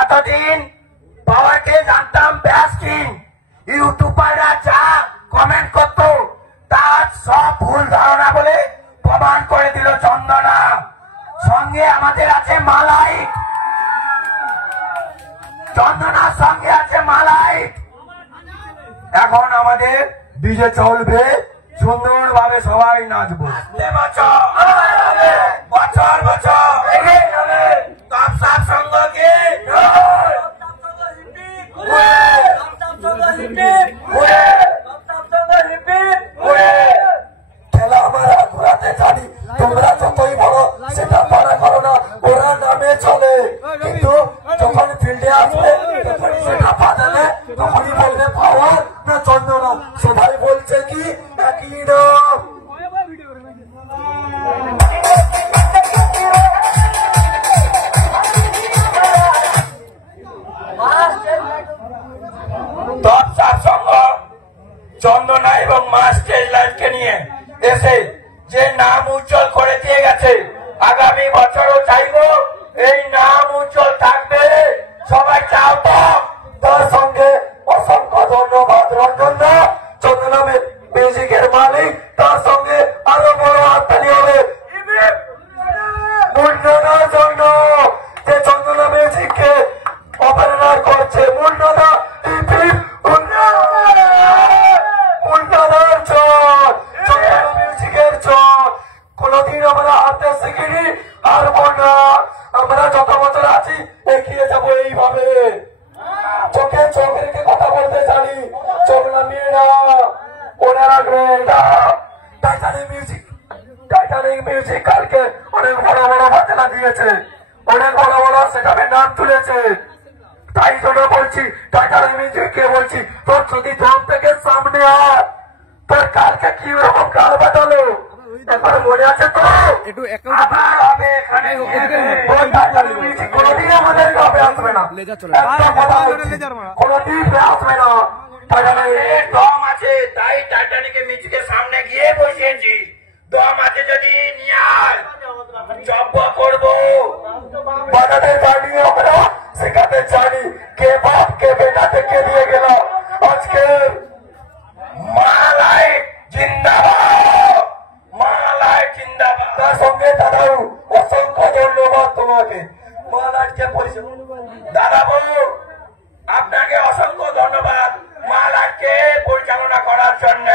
এতদিন পাওয়ারকে জানতাম ব্যাস্টিন, ইউটিউবাররা যা কমেন্ট করত তার সব ভুল ধারণা বলে প্রমাণ করে দিল চন্দনা। সঙ্গে আমাদের আছে মালাইট, চন্দনার সঙ্গে আছে মালাইট। এখন আমাদের ডিজে চলবে, সুন্দরভাবে সবাই নাচবো। বছর বছর এগিয়ে যাবে সব সঙ্গকে খেলা আমরা ঘোরাতে জানি, তোমরা যতই বড় সেটা পারা করো না, ওরা নামে চলে। কিন্তু যখন ফিল্ডে আসবে তখনই সেটা বাজালে, তখনই বলবে পাওয়ার না চন্দনা। সবাই বলছে কি একই নাম। দশটার সঙ্গ চন্দনা এবং মাস্টার লাইফকে নিয়ে এসে যে নাম উজ্জ্বল করে দিয়ে গেছে, আগামী বছরও চাইবো এই নাম উজ্জ্বল থাকবে। সবাই চাও তো? তার সঙ্গে অসংখ্য ধন্যবাদ রঞ্জন দা, চন্দনা মিউজিকের মালিক। তার সঙ্গে আরো বড় হাততালি হবে মুন্নাদার জন্য, যে চন্দনা মিউজিককে অপারেটর করছে। মুন্নাদা মুন্নাদার চর, চন্দনা মিউজিকের চর। কোনদিন আমরা হাতে শিখিনি, হারবো না। আমরা যত বছর আছি এগিয়ে যাবো এইভাবে, চোখে চোখ রেখে কথা বলতে জানি। চোখ নামিয়ে না, মনে রাখবেন। টাইটানিক মিউজিক কালকে অনেক বড় বড় বাচ্চারা দিয়েছে, অনেক বড় বড় সেখানে নাম তুলেছে। তাই জন্য বলছি টাইটানিক মিউজিককে বলছি, তোর যদি দম থেকে সামনে আয়, তোর কালকে কি রকম কাল বাঁচালো একবার মনে আছে তো? কোনদিন আমাদের গ্রামে আসবে না, কোনদিন আসবে না। দম আছে তাই টাইটানিকের মিউজিকের সামনে গিয়ে বসিয়েছি। দম আছে যদি নিয়ে আয়, জব্দ করবো। বাজাতে জানি আমরা, শেখাতে জানি কে বাপ কে বেটা থেকে দিয়ে গেল। আজকে মালাইট জিন্দাবাদ, মালাইট জিন্দাবাদ। তার সঙ্গে দাদাও অসংখ্য ধন্যবাদ তোমাকে, মালাইটকে পরিষেবা দাদা বলু, আপনাকে অসংখ্য ধন্যবাদ মালাইটকে পরিচালনা করার জন্য।